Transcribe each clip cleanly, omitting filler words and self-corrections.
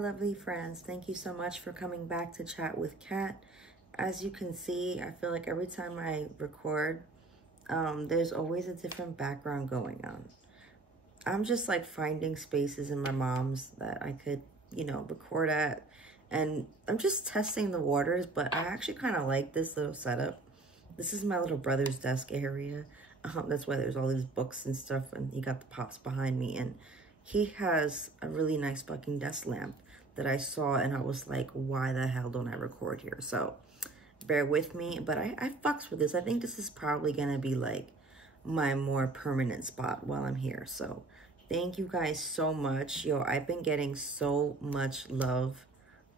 lovely friends. Thank you so much for coming back to chat with Kat. As you can see, I feel like every time I record, there's always a different background going on. I'm just like finding spaces in my mom's that I could, record at. And I'm just testing the waters, but I actually kind of like this little setup. This is my little brother's desk area. That's why there's all these books and stuff, and he got the pops behind me. And he has a really nice fucking desk lamp that I saw, and I was like, why the hell don't I record here? So bear with me, but I fucks with this. I think this is probably gonna be like my more permanent spot while I'm here. So thank you guys so much. Yo, I've been getting so much love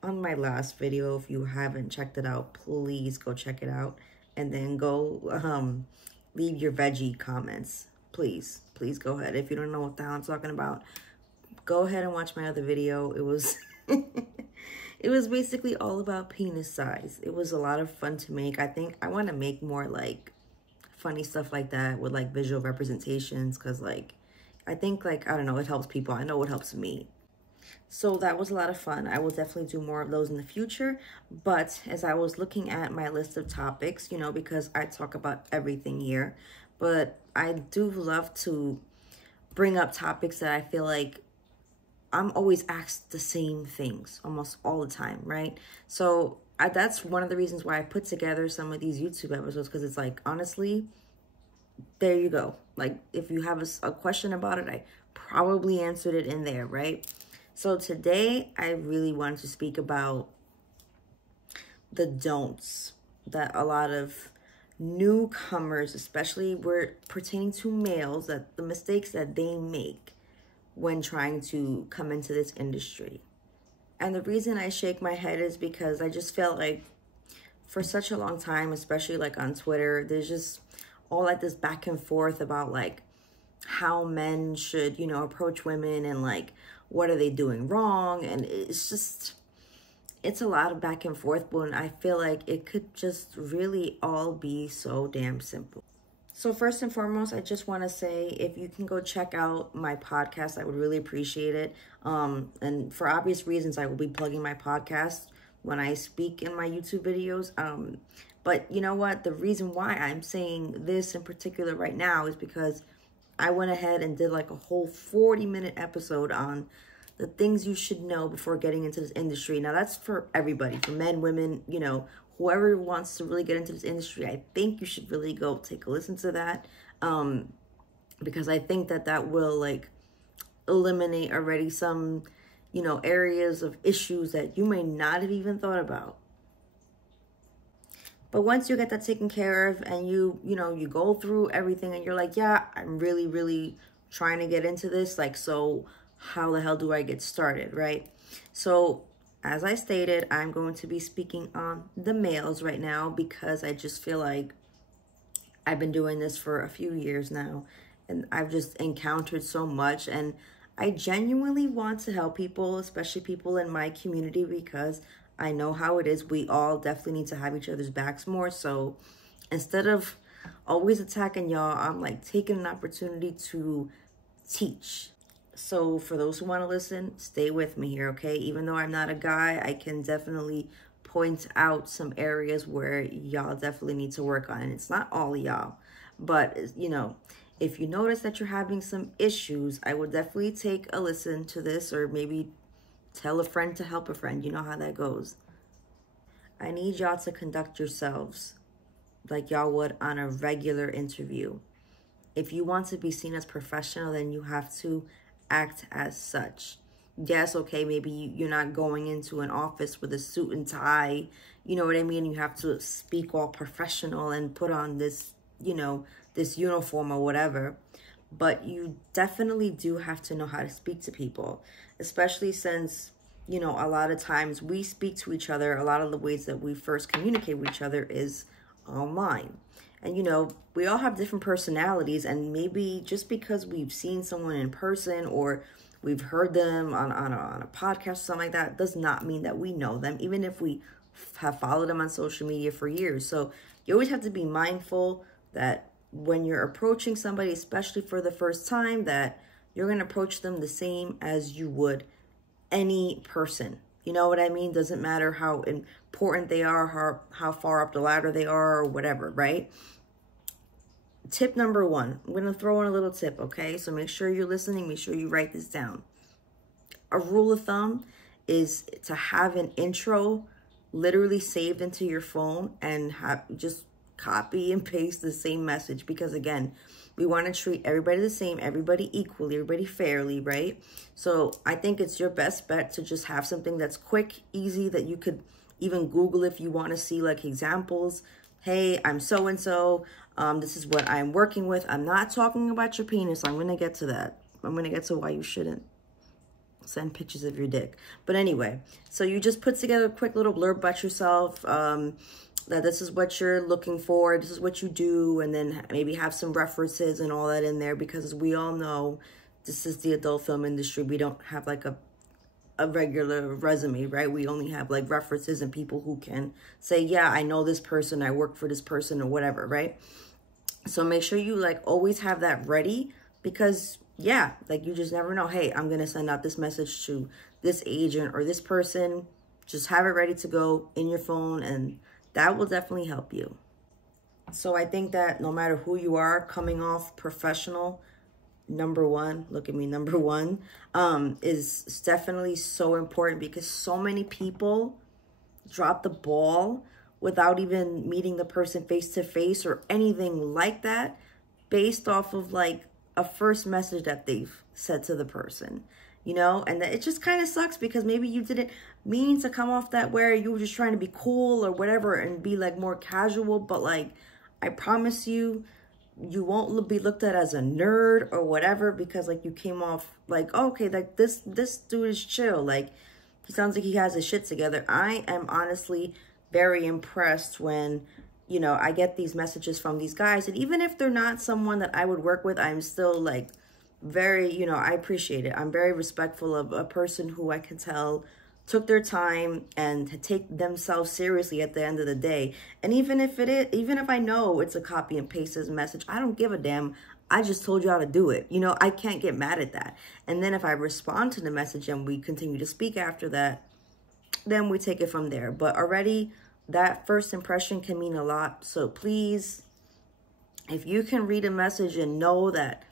on my last video. If you haven't checked it out, please go check it out, and then go leave your veggie comments. Please go ahead. If you don't know what the hell I'm talking about, go ahead and watch my other video. It was it was basically all about penis size. It was a lot of fun to make. I think I want to make more like funny stuff like that with like visual representations, because like I think like, I don't know, it helps people. I know it helps me. So that was a lot of fun. I will definitely do more of those in the future. But as I was looking at my list of topics, because I talk about everything here, but I do love to bring up topics that I feel like I'm always asked the same things almost all the time, right? So that's one of the reasons why I put together some of these YouTube episodes, because it's like, honestly, there you go. Like, if you have a question about it, I probably answered it in there, right? So today, I really wanted to speak about the don'ts that a lot of newcomers, especially were pertaining to males, that the mistakes that they make when trying to come into this industry. And the reason I shake my head is because I just felt like for such a long time, especially like on Twitter, there's just all like this back and forth about like how men should, approach women, and like, what are they doing wrong? And it's a lot of back and forth, but I feel like it could just really all be so damn simple. So first and foremost, I just want to say, if you can go check out my podcast, I would really appreciate it. And for obvious reasons, I will be plugging my podcast when I speak in my YouTube videos. But you know what? The reason why I'm saying this in particular right now is because I went ahead and did like a whole 40-minute episode on the things you should know before getting into this industry. Now, that's for everybody, for men, women, whoever wants to really get into this industry. I think you should really go take a listen to that, because I think that will like eliminate already some, areas of issues that you may not have even thought about. But once you get that taken care of, and you go through everything, and you're like, yeah, I'm really, really trying to get into this. Like, so how the hell do I get started, right? So as I stated, I'm going to be speaking on the males right now, because I just feel like I've been doing this for a few years now, and I've just encountered so much, and I genuinely want to help people, especially people in my community, because I know how it is. We all definitely need to have each other's backs more. So instead of always attacking y'all, I'm like taking an opportunity to teach. So for those who want to listen, stay with me here, okay? Even though I'm not a guy, I can definitely point out some areas where y'all definitely need to work on. And it's not all of y'all, but if you notice that you're having some issues, I would definitely take a listen to this, or maybe tell a friend to help a friend. You know how that goes. I need y'all to conduct yourselves like y'all would on a regular interview. If you want to be seen as professional, then you have to act as such. Yes, okay, maybe you're not going into an office with a suit and tie. You know what I mean? You have to speak all professional and put on this, this uniform or whatever. But you definitely do have to know how to speak to people, especially since, a lot of times we speak to each other. A lot of the ways that we first communicate with each other is online. And, we all have different personalities, and maybe just because we've seen someone in person or we've heard them on a podcast or something like that, does not mean that we know them, even if we have followed them on social media for years. So you always have to be mindful that when you're approaching somebody, especially for the first time, that you're going to approach them the same as you would any person. You know what I mean? Doesn't matter how important they are, how far up the ladder they are, or whatever, right? Tip number 1. I'm going to throw in a little tip, okay? So make sure you're listening. Make sure you write this down. A rule of thumb is to have an intro literally saved into your phone and just copy and paste the same message, because again, we want to treat everybody the same, everybody equally, everybody fairly, right? So I think it's your best bet to just have something that's quick, easy, that you could even Google if you want to see like examples. Hey, I'm so-and-so. This is what I'm working with. I'm not talking about your penis. I'm going to get to that. I'm going to get to why you shouldn't send pictures of your dick. But anyway, so you just put together a quick little blurb about yourself, that this is what you're looking for, this is what you do, and then maybe have some references and all that in there, because we all know this is the adult film industry. We don't have like a regular resume, right? We only have like references and people who can say, yeah, I know this person, I work for this person, or whatever, right? So make sure you like always have that ready, because yeah, like you just never know. Hey, I'm going to send out this message to this agent or this person. Just have it ready to go in your phone, and that will definitely help you. So I think that no matter who you are, coming off professional, number 1, look at me, number 1, is definitely so important, because so many people drop the ball without even meeting the person face to face or anything like that, based off of like a first message that they've said to the person, you know? And it just kind of sucks, because maybe you didn't mean to come off that way, you were just trying to be cool or whatever and be like more casual, but like I promise you, you won't be looked at as a nerd or whatever, because like you came off like, oh, okay, like this dude is chill, like he sounds like he has his shit together. I am honestly very impressed when, you know, I get these messages from these guys, and even if they're not someone that I would work with, I'm still like very, you know, I appreciate it. I'm very respectful of a person who I can tell took their time and to take themselves seriously at the end of the day. And even if I know it's a copy and paste as message, I don't give a damn. I just told you how to do it. You know, I can't get mad at that. And then if I respond to the message and we continue to speak after that, then we take it from there. But already that first impression can mean a lot. So please, if you can read a message and know that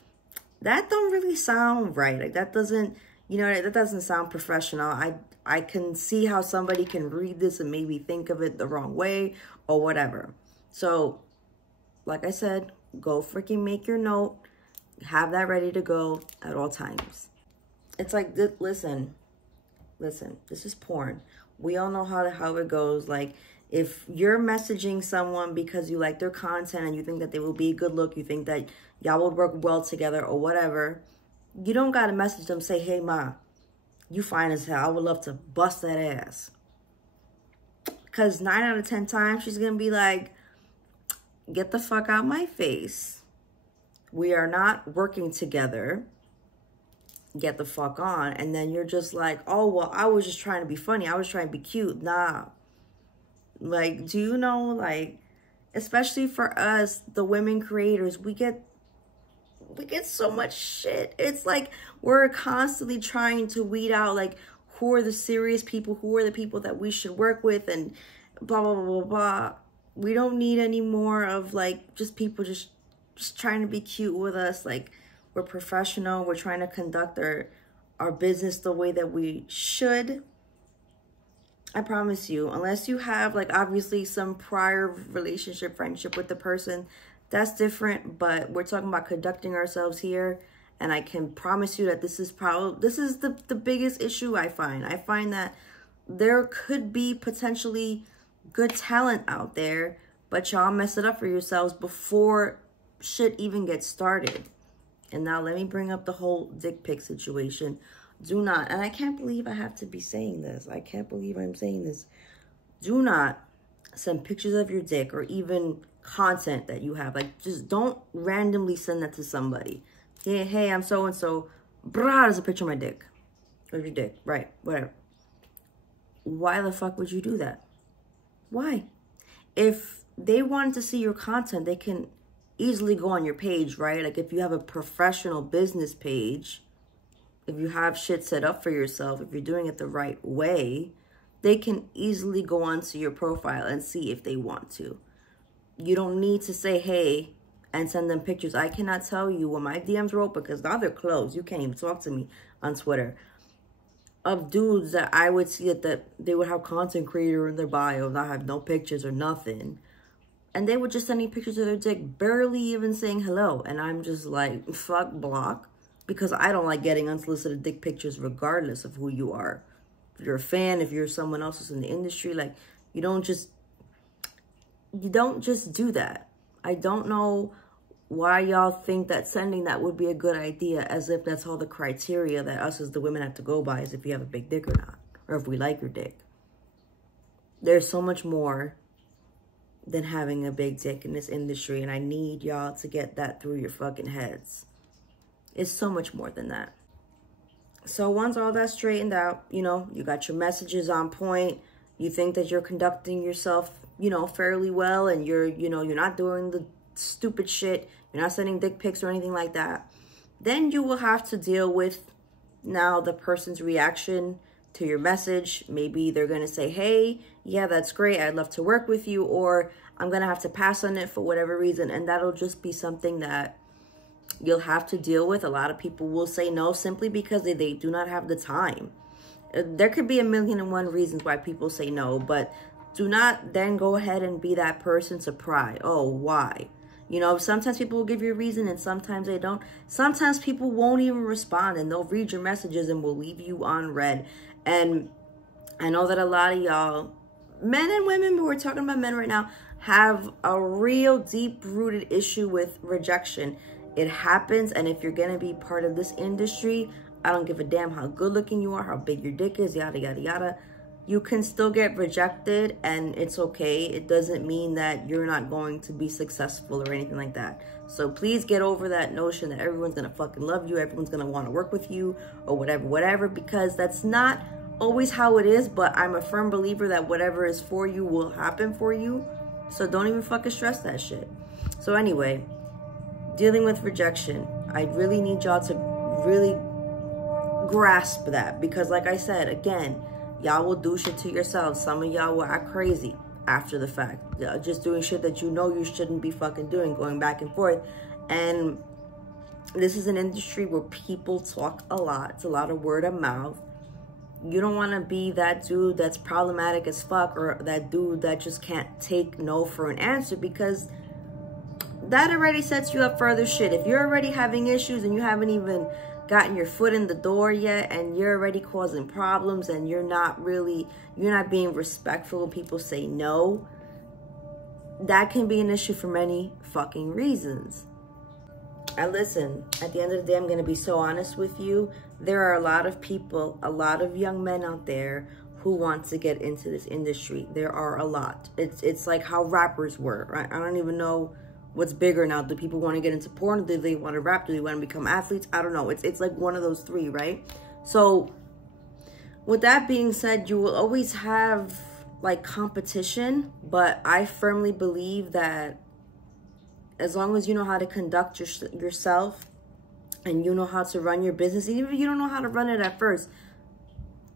don't really sound right, like that doesn't, you know, that doesn't sound professional. I can see how somebody can read this and maybe think of it the wrong way or whatever. So like I said, go freaking make your note, have that ready to go at all times. It's like, listen, this is porn. We all know how it goes. Like, if you're messaging someone because you like their content and you think that they will be a good look, you think that y'all will work well together or whatever, you don't got to message them, say, hey, ma, you fine as hell. I would love to bust that ass. Because 9 out of 10 times, she's going to be like, get the fuck out my face. We are not working together. Get the fuck on. And then you're just like, oh, well, I was just trying to be funny. I was trying to be cute. Nah. Like, do you know, like, especially for us, the women creators, we get so much shit. It's like we're constantly trying to weed out, like, who are the serious people, who are the people that we should work with, and blah, blah, blah, blah, blah. We don't need any more of, like, just people just trying to be cute with us. Like, we're professional. We're trying to conduct our business the way that we should. I promise you, unless you have, like, obviously some prior relationship, friendship with the person, that's different. But we're talking about conducting ourselves here. And I can promise you that this is the biggest issue I find. I find that there could be potentially good talent out there, but y'all mess it up for yourselves before shit even gets started. And now let me bring up the whole dick pic situation. Do not, and I can't believe I have to be saying this. I can't believe I'm saying this. Do not send pictures of your dick or even content that you have. Like, just don't randomly send that to somebody. Hey, I'm so-and-so. Brah, there's a picture of my dick. Of your dick. Right, whatever. Why the fuck would you do that? Why? If they wanted to see your content, they can easily go on your page, right? Like, if you have a professional business page, if you have shit set up for yourself, if you're doing it the right way, they can easily go onto your profile and see if they want to. You don't need to say, hey, and send them pictures. I cannot tell you when my DMs were open, because now they're closed. You can't even talk to me on Twitter. Of dudes that I would see that they would have content creator in their bio, not have no pictures or nothing. And they would just send me pictures of their dick, barely even saying hello. And I'm just like, fuck, block. Because I don't like getting unsolicited dick pictures regardless of who you are. If you're a fan, if you're someone else who's in the industry, like, you don't just do that. I don't know why y'all think that sending that would be a good idea, as if that's all the criteria that us as the women have to go by, is if you have a big dick or not, or if we like your dick. There's so much more than having a big dick in this industry, and I need y'all to get that through your fucking heads. It's so much more than that. So once all that's straightened out, you know, you got your messages on point, you think that you're conducting yourself, you know, fairly well, and you're not doing the stupid shit, you're not sending dick pics or anything like that, then you will have to deal with now the person's reaction to your message. Maybe they're going to say, hey, yeah, that's great, I'd love to work with you, or I'm going to have to pass on it for whatever reason. And that'll just be something that you'll have to deal with. A lot of people will say no simply because they do not have the time. There could be 1,000,001 reasons why people say no, but do not then go ahead and be that person to pry. Oh, why? You know, sometimes people will give you a reason and sometimes they don't. Sometimes people won't even respond and they'll read your messages and will leave you unread. And I know that a lot of y'all, men and women, but we're talking about men right now, have a real deep-rooted issue with rejection. It happens, and if you're going to be part of this industry, I don't give a damn how good-looking you are, how big your dick is, yada, yada, yada. You can still get rejected, and it's okay. It doesn't mean that you're not going to be successful or anything like that. So please get over that notion that everyone's going to fucking love you, everyone's going to want to work with you, or whatever, because that's not always how it is, but I'm a firm believer that whatever is for you will happen for you. So don't even fucking stress that shit. So anyway, dealing with rejection, I really need y'all to really grasp that, because like I said, again, y'all will do shit to yourselves. Some of y'all will act crazy after the fact, just doing shit that you know you shouldn't be fucking doing, going back and forth. And this is an industry where people talk a lot. It's a lot of word of mouth. You don't want to be that dude that's problematic as fuck, or that dude that just can't take no for an answer, because that already sets you up for other shit. If you're already having issues and you haven't even gotten your foot in the door yet, and you're already causing problems, and you're not being respectful when people say no, that can be an issue for many fucking reasons. And listen, at the end of the day, I'm going to be so honest with you. There are a lot of people, a lot of young men out there who want to get into this industry. There are a lot. It's like how rappers were, right? I don't even know what's bigger now. Do people want to get into porn? Do they want to rap? Do they want to become athletes? I don't know. It's like one of those three, right? So with that being said, you will always have like competition, but I firmly believe that as long as you know how to conduct yourself and you know how to run your business, even if you don't know how to run it at first,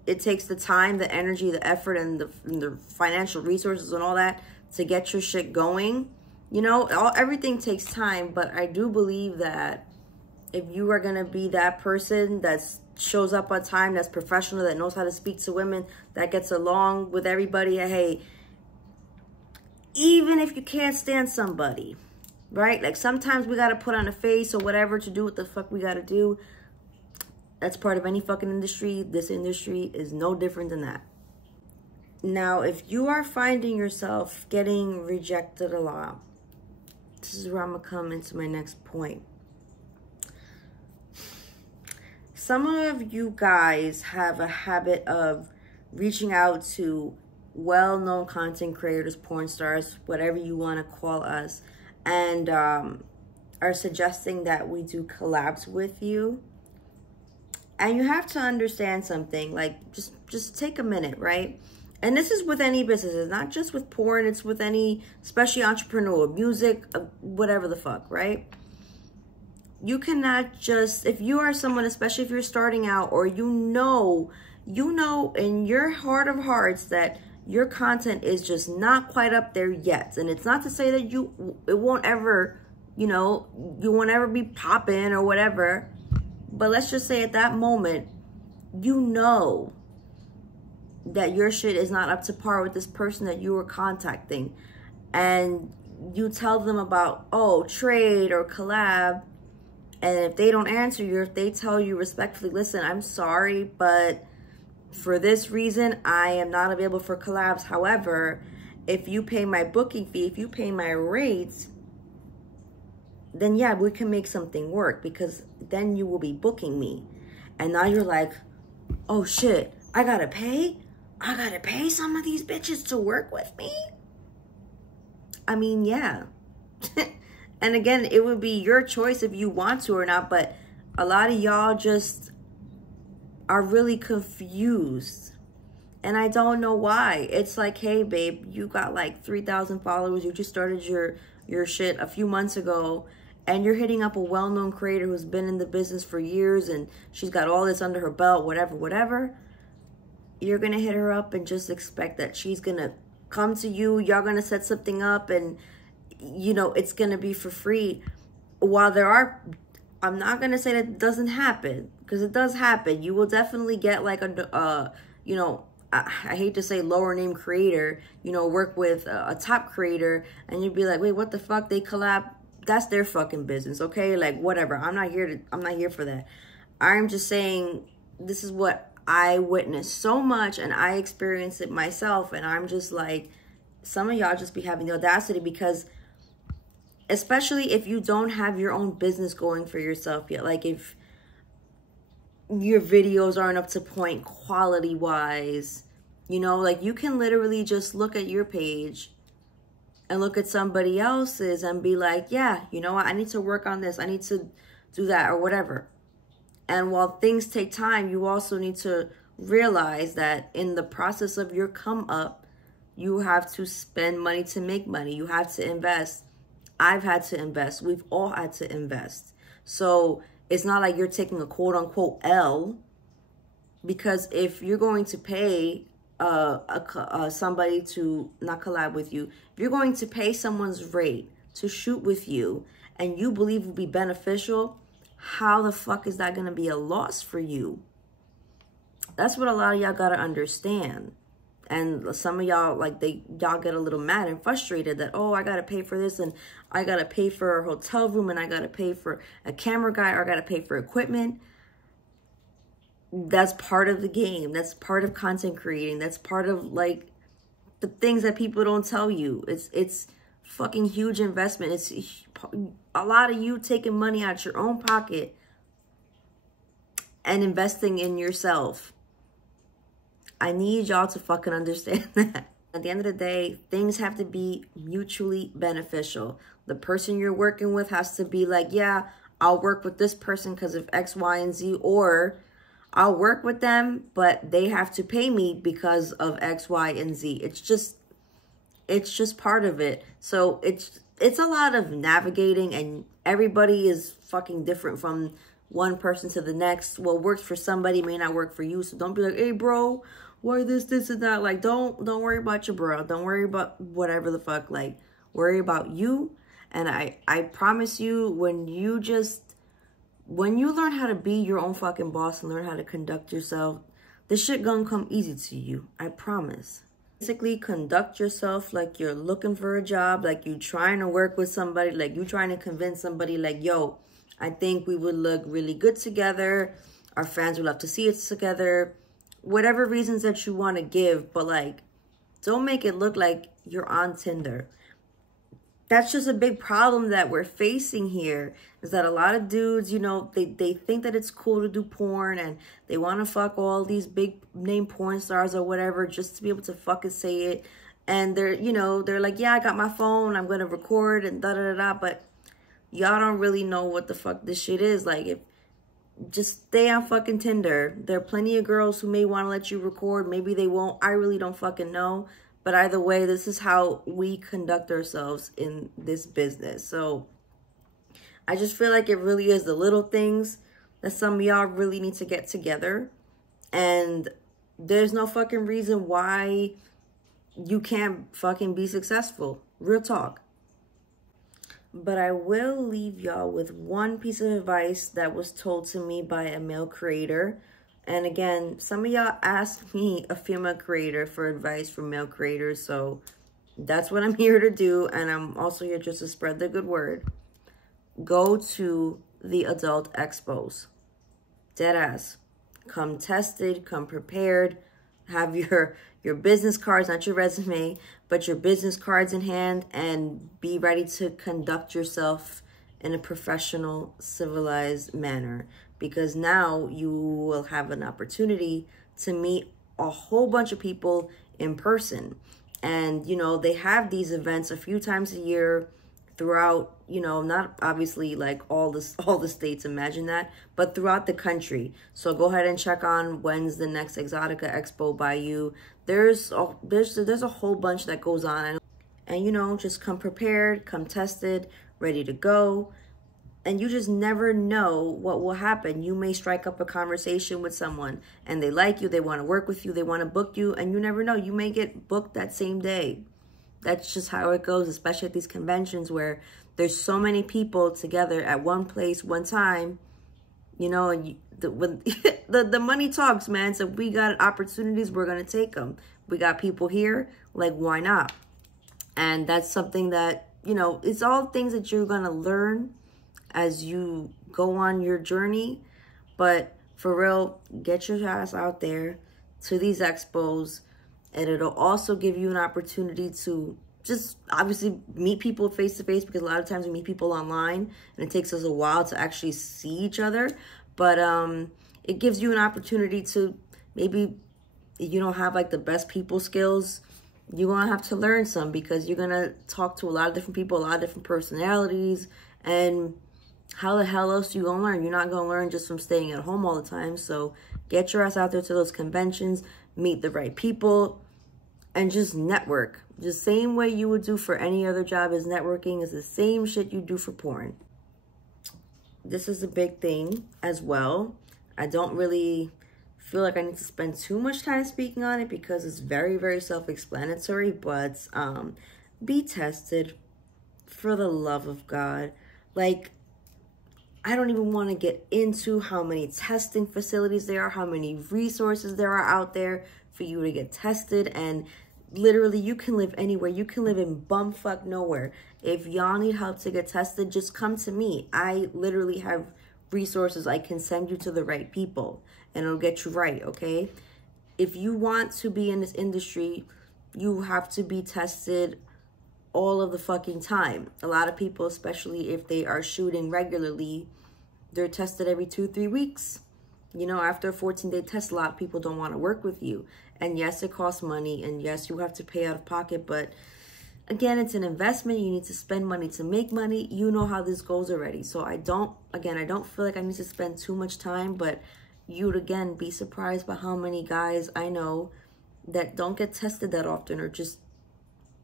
it takes the time, the energy, the effort, and the financial resources and all that to get your shit going. You know, everything takes time, but I do believe that if you are going to be that person that shows up on time, that's professional, that knows how to speak to women, that gets along with everybody, hey, even if you can't stand somebody, right? Like sometimes we got to put on a face or whatever to do what the fuck we got to do. That's part of any fucking industry. This industry is no different than that. Now, if you are finding yourself getting rejected a lot, this is where I'm going to come into my next point. Some of you guys have a habit of reaching out to well-known content creators, porn stars, whatever you want to call us, and are suggesting that we do collabs with you. And you have to understand something, like just take a minute, right? And this is with any business. It's not just with porn. It's with any, especially entrepreneur, music, whatever the fuck, right? you cannot just, if you are someone, especially if you're starting out, or you know in your heart of hearts that your content is just not quite up there yet. And it's not to say that it won't ever, you won't ever be popping or whatever. But let's just say at that moment, you know that your shit is not up to par with this person that you were contacting. And you tell them about, oh, trade or collab. And if they don't answer you, if they tell you respectfully, listen, I'm sorry, but for this reason, I am not available for collabs. However, if you pay my booking fee, if you pay my rates, then yeah, we can make something work, because then you will be booking me. And now you're like, oh shit, I gotta pay some of these bitches to work with me? I mean, yeah. And again, it would be your choice if you want to or not, but a lot of y'all just are really confused. And I don't know why. It's like, hey babe, you got like 3,000 followers. You just started your shit a few months ago, and you're hitting up a well-known creator who's been in the business for years, and she's got all this under her belt, whatever. You're gonna hit her up and just expect that she's gonna come to you. Y'all gonna set something up, and it's gonna be for free. While I'm not gonna say that it doesn't happen, because it does happen. You will definitely get like I hate to say lower name creator, work with a top creator, and you'd be like, wait, what the fuck? They collab? That's their fucking business, okay? Like, whatever. I'm not here for that. I'm just saying, this is what I witnessed so much, and I experienced it myself, and I'm just like, some of y'all just be having the audacity, because especially if you don't have your own business going for yourself yet, like if your videos aren't up to point quality wise, like you can literally just look at your page and look at somebody else's and be like, yeah, you know what, I need to work on this, I need to do that, or whatever. And while things take time, you also need to realize that in the process of your come up, you have to spend money to make money. You have to invest. I've had to invest. We've all had to invest. So it's not like you're taking a quote unquote L, because if you're going to pay somebody to not collab with you, if you're going to pay someone's rate to shoot with you and you believe will be beneficial, how the fuck is that going to be a loss for you? That's what a lot of y'all got to understand. And some of y'all, like, y'all get a little mad and frustrated that, oh, I got to pay for this, and I got to pay for a hotel room, and I got to pay for a camera guy, or I got to pay for equipment. That's part of the game. That's part of content creating. That's part of, like, the things that people don't tell you. It's fucking huge investment. It's a lot of you taking money out your own pocket and investing in yourself. I need y'all to fucking understand that. At the end of the day, things have to be mutually beneficial. The person you're working with has to be like, yeah, I'll work with this person because of X, Y, and Z, or I'll work with them, but they have to pay me because of X, Y, and Z. It's just part of it. So it's a lot of navigating, and everybody is fucking different from one person to the next. What works for somebody may not work for you. So don't be like, hey bro, why this and that? Like, don't worry about your bro. Don't worry about whatever the fuck. Like, worry about you. And I promise you, when you learn how to be your own fucking boss and learn how to conduct yourself, this shit gonna come easy to you. I promise. Basically, conduct yourself like you're looking for a job, like you're trying to work with somebody, like you're trying to convince somebody, like, yo, I think we would look really good together. Our fans would love to see us together. Whatever reasons that you want to give, but like, don't make it look like you're on Tinder. That's just a big problem that we're facing here, is that a lot of dudes, they think that it's cool to do porn, and they want to fuck all these big name porn stars or whatever just to be able to fucking say it. And they're like, yeah, I got my phone, I'm going to record and da-da-da-da, but y'all don't really know what the fuck this shit is. Like, just stay on fucking Tinder. There are plenty of girls who may want to let you record. Maybe they won't. I really don't fucking know. But either way, this is how we conduct ourselves in this business. So I just feel like it really is the little things that some of y'all really need to get together. And there's no fucking reason why you can't fucking be successful. Real talk. But I will leave y'all with one piece of advice that was told to me by a male creator. And again, some of y'all asked me, a female creator, for advice from male creators. So that's what I'm here to do. And I'm also here just to spread the good word. Go to the adult expos. Deadass. Come tested, come prepared. Have your business cards, not your resume, but your business cards in hand, and be ready to conduct yourself in a professional, civilized manner. Because now you will have an opportunity to meet a whole bunch of people in person. And, you know, they have these events a few times a year throughout, you know, not obviously like all the states, imagine that, but throughout the country. So go ahead and check on when's the next Exotica Expo by you. There's a whole bunch that goes on, and you know, just come prepared, come tested, ready to go. And you just never know what will happen. You may strike up a conversation with someone and they like you, they want to work with you, they want to book you, and you never know, you may get booked that same day. That's just how it goes, especially at these conventions where there's so many people together at one place, one time, you know, and when the money talks, man. So if we got opportunities, we're going to take them. We got people here, like, why not? And that's something that, you know, it's all things that you're going to learn as you go on your journey. But for real, get your ass out there to these expos. And it'll also give you an opportunity to just obviously meet people face to face, because a lot of times we meet people online and it takes us a while to actually see each other. But it gives you an opportunity to, maybe you don't have like the best people skills, you're going to have to learn some, because you're going to talk to a lot of different people, a lot of different personalities. And how the hell else you going to learn? You're not going to learn just from staying at home all the time. So get your ass out there to those conventions, meet the right people, and just network. The same way you would do for any other job is networking, is the same shit you do for porn. This is a big thing as well. I don't really feel like I need to spend too much time speaking on it because it's very, very self-explanatory. But be tested, for the love of God. Like, I don't even want to get into how many testing facilities there are, how many resources there are out there for you to get tested. And literally, you can live anywhere. You can live in bumfuck nowhere. If y'all need help to get tested, just come to me. I literally have resources. I can send you to the right people, and it'll get you right, okay? If you want to be in this industry, you have to be tested all of the fucking time. A lot of people, especially if they are shooting regularly, they're tested every 2-3 weeks. You know, after a 14-day test, a lot of people don't want to work with you. And yes, it costs money, and yes, you have to pay out of pocket, but again, it's an investment. You need to spend money to make money. You know how this goes already. So I don't feel like I need to spend too much time, but you'd again be surprised by how many guys I know that don't get tested that often, or just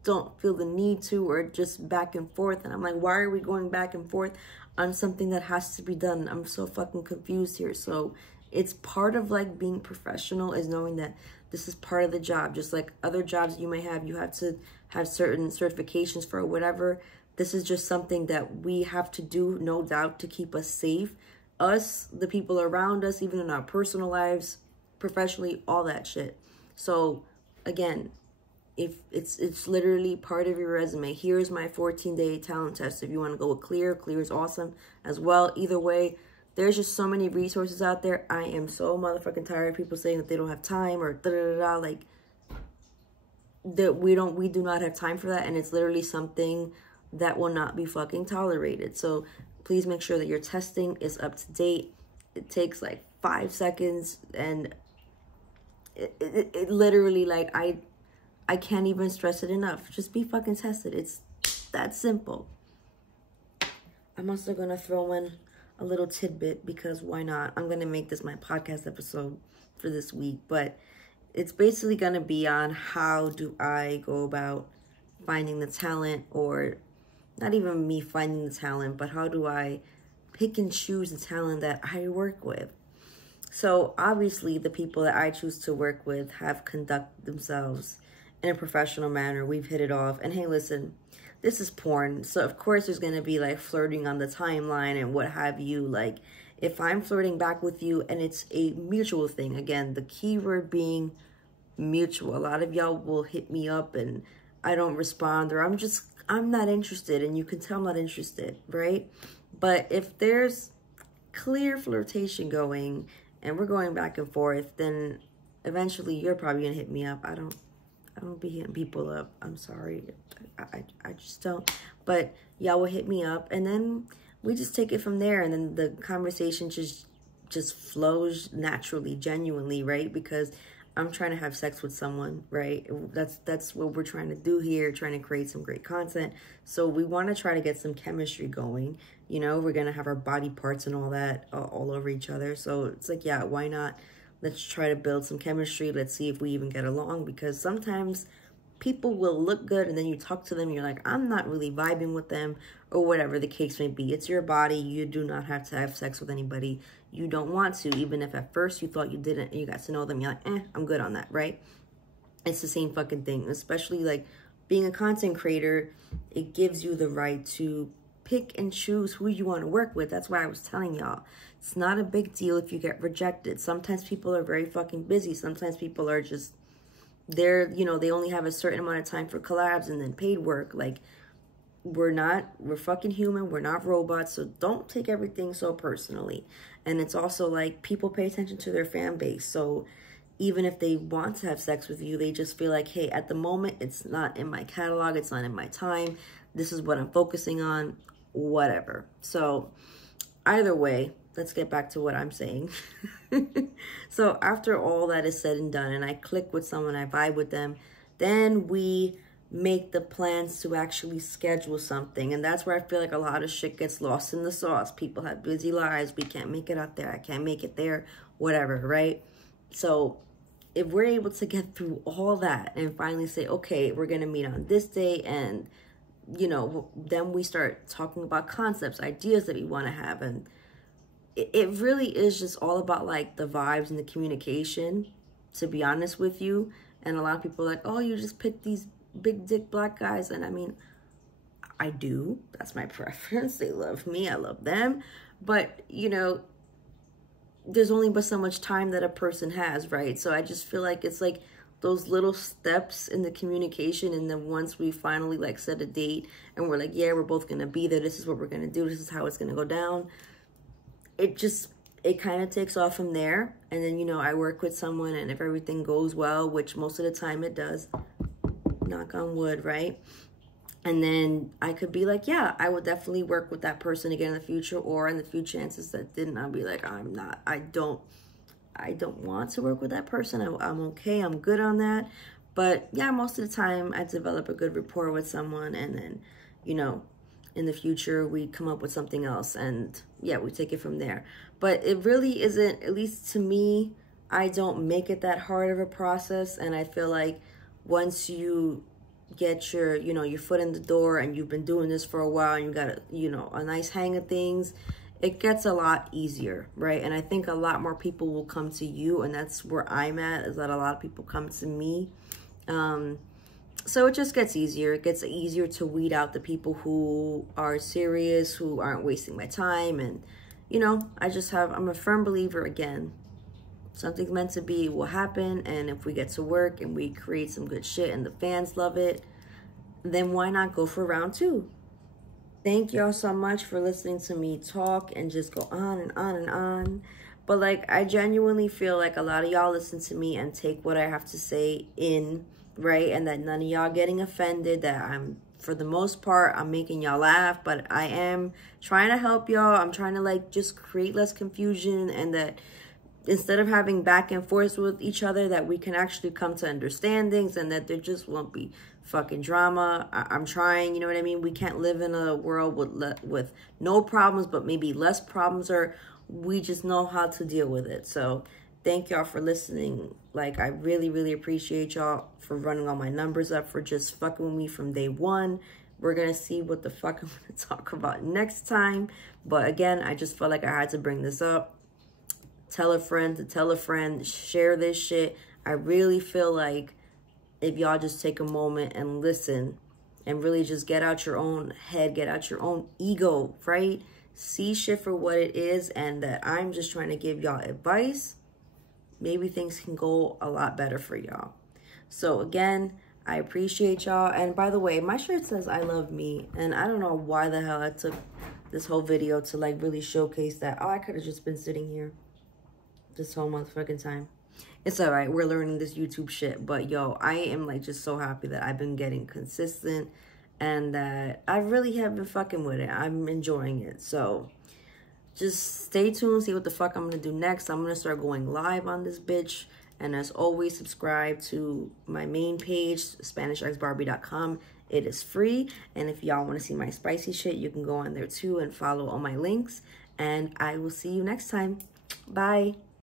don't feel the need to, or just back and forth. And I'm like, why are we going back and forth on something that has to be done? I'm so fucking confused here. So it's part of like being professional, is knowing that this is part of the job. Just like other jobs you may have, you have to have certain certifications for whatever. This is just something that we have to do, no doubt, to keep us safe. Us, the people around us, even in our personal lives, professionally, all that shit. So again, if it's literally part of your resume. Here's my 14-day talent test. If you want to go with clear is awesome as well. Either way, there's just so many resources out there. I am so motherfucking tired of people saying that they don't have time, or da-da-da-da, like that we do not have time for that. And it's literally something that will not be fucking tolerated. So please make sure that your testing is up to date. It takes like 5 seconds, and it literally, like, I can't even stress it enough. Just be fucking tested. It's that simple. I'm also going to throw in a little tidbit, because why not? I'm going to make this my podcast episode for this week, but it's basically going to be on how do I go about finding the talent, or not even me finding the talent, but how do I pick and choose the talent that I work with? So obviously the people that I choose to work with have conducted themselves in a professional manner. We've hit it off. And hey, listen, this is porn. So of course there's going to be like flirting on the timeline and what have you. Like if I'm flirting back with you and it's a mutual thing, again, the key word being mutual. A lot of y'all will hit me up and I don't respond, or I'm not interested, and you can tell I'm not interested, right? But if there's clear flirtation going and we're going back and forth, then eventually you're probably gonna hit me up. I don't be hitting people up. I'm sorry. I just don't. But y'all will hit me up and then we just take it from there, and then the conversation just flows naturally, genuinely, right? Because I'm trying to have sex with someone, right? That's what we're trying to do here, trying to create some great content. So we want to try to get some chemistry going. You know, we're going to have our body parts and all that all over each other. So it's like, yeah, why not? Let's try to build some chemistry. Let's see if we even get along, because sometimes people will look good and then you talk to them and you're like, I'm not really vibing with them, or whatever the case may be. It's your body. You do not have to have sex with anybody you don't want to, even if at first you thought you didn't and you got to know them. You're like, I'm good on that, right? It's the same fucking thing. Especially like being a content creator, it gives you the right to pick and choose who you want to work with. That's why I was telling y'all, it's not a big deal if you get rejected. Sometimes people are very fucking busy. Sometimes people are just, they're, you know, they only have a certain amount of time for collabs and then paid work. Like, we're fucking human. We're not robots. So don't take everything so personally. And it's also like people pay attention to their fan base. So even if they want to have sex with you, they just feel like, hey, at the moment, it's not in my catalog. It's not in my time. This is what I'm focusing on, whatever. So either way, let's get back to what I'm saying. So after all that is said and done and I click with someone, I vibe with them, then we make the plans to actually schedule something. And that's where I feel like a lot of shit gets lost in the sauce. People have busy lives. We can't make it out there. I can't make it there, whatever, right? So if we're able to get through all that and finally say, okay, we're going to meet on this day, and, you know, then we start talking about concepts, ideas that we want to have. And it really is just all about like the vibes and the communication, to be honest with you. And a lot of people are like, oh, you just pick these big dick black guys. And I mean, I do. That's my preference. They love me. I love them. But, you know, there's only but so much time that a person has, right? So I just feel like it's like those little steps in the communication. And then once we finally like set a date and we're like, yeah, we're both going to be there. This is what we're going to do. This is how it's going to go down. It kind of takes off from there. And then, you know, I work with someone, and if everything goes well, which most of the time it does, knock on wood, right? And then I could be like, yeah, I would definitely work with that person again in the future. Or in the few chances that didn't, I'll be like, I don't want to work with that person. I'm okay. I'm good on that. But yeah, most of the time I develop a good rapport with someone, and then, you know, in the future we come up with something else, and yeah, we take it from there. But it really isn't, at least to me, I don't make it that hard of a process. And I feel like once you get your, you know, your foot in the door and you've been doing this for a while and you got a, you know, a nice hang of things, it gets a lot easier, right? And I think a lot more people will come to you, and that's where I'm at, is that a lot of people come to me. So it just gets easier. It gets easier to weed out the people who are serious, who aren't wasting my time. And, you know, I'm a firm believer, again, something's meant to be, will happen. And if we get to work and we create some good shit and the fans love it, then why not go for round 2? Thank y'all so much for listening to me talk and just go on and on and on. But like, I genuinely feel like a lot of y'all listen to me and take what I have to say in, right? And that none of y'all getting offended, that I'm, for the most part, I'm making y'all laugh, but I am trying to help y'all. I'm trying to like just create less confusion, and that instead of having back and forth with each other, that we can actually come to understandings, and that there just won't be fucking drama. I'm trying, you know what I mean? We can't live in a world with no problems, but maybe less problems, or we just know how to deal with it. So thank y'all for listening. Like, I really, really appreciate y'all for running all my numbers up, for just fucking with me from day one, We're going to see what the fuck I'm going to talk about next time. But again, I just felt like I had to bring this up. Tell a friend to tell a friend. Share this shit. I really feel like if y'all just take a moment and listen and really just get out your own head, get out your own ego, right? See shit for what it is, and that I'm just trying to give y'all advice. Maybe things can go a lot better for y'all. So again, I appreciate y'all. And by the way, my shirt says I love me. And I don't know why the hell I took this whole video to like really showcase that. Oh, I could have just been sitting here this whole motherfucking time. It's all right. We're learning this YouTube shit. But yo, I am like just so happy that I've been getting consistent and that I really have been fucking with it. I'm enjoying it. So just stay tuned, see what the fuck I'm going to do next. I'm going to start going live on this bitch. And as always, subscribe to my main page, SpanishXBarbie.com. It is free. And if y'all want to see my spicy shit, you can go on there too and follow all my links. And I will see you next time. Bye.